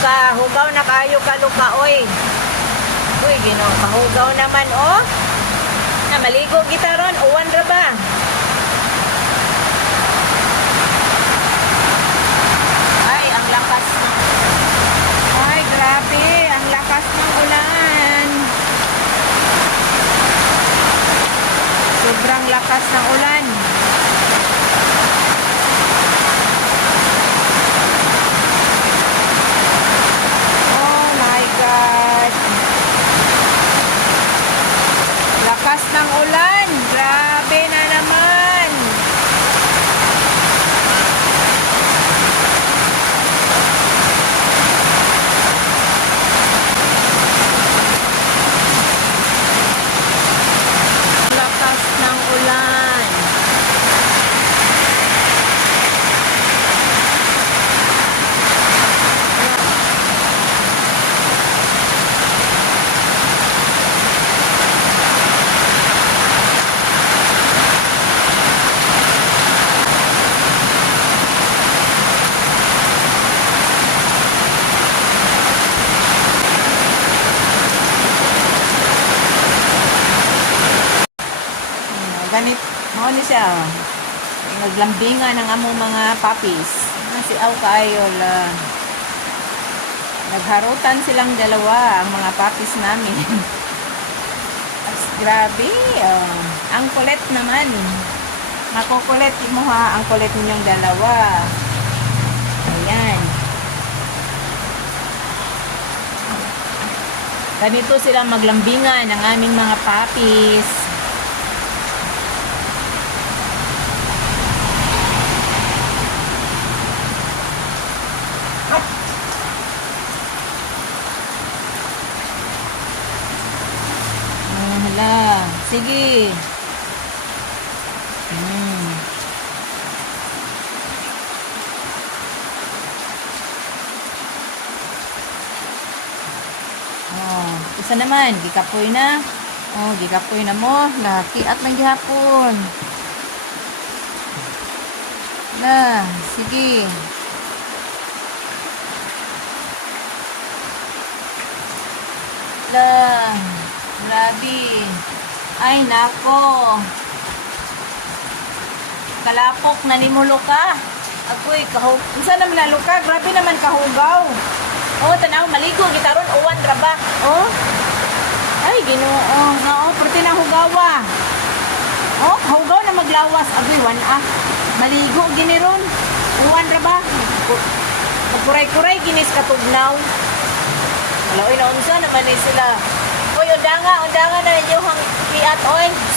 ka. Hugaw na kayo ka luka, oy. Uy, gino, kahugaw naman, oh. Na maligo kita ron, uwan ra ba? Ay, ang lakas. Ay, grabe, ang lakas ng ulan. Sobrang lakas ng ulan. Oh my God. Lakas ng ulan. Grabe na naman. Lakas ng ulan. Hmm, Ganit, mo ni siya. oh. Naglambingan ng among mga puppies. Si Aw kaayo la. Nagharutan silang dalawa ang mga puppies namin. As grabe. Oh. Ang kulit naman. Makukulit mo ha, ang kulit ninyong dalawa. Ayan. Ganito sila maglambingan ng aming mga puppies. Ah, hala. Sige. Hmm. Oh, isa naman, gikapoy na. Oh, gikapoy na mo. Laki at ng gihapon. Na, sige. La, grabe. Ay, nako. Kalapok, nanimulo ka. Ako'y kahug... Unsa naman nalo ka? Grabe naman kahugaw. Oh, tanaw, maligo, gitaron, uwan, raba. Oh. Ay, ginoo. Nga, oh, pwede na hugawa. Oh, hugaw na maglawas. Agoy, wan ah. Maligo, giniron. Uwan, raba. Magkuray-kuray, ginis katugnaw. Wala, oy, naunsa naman eh sila undangan, undangan na ninyo hang kiat oy.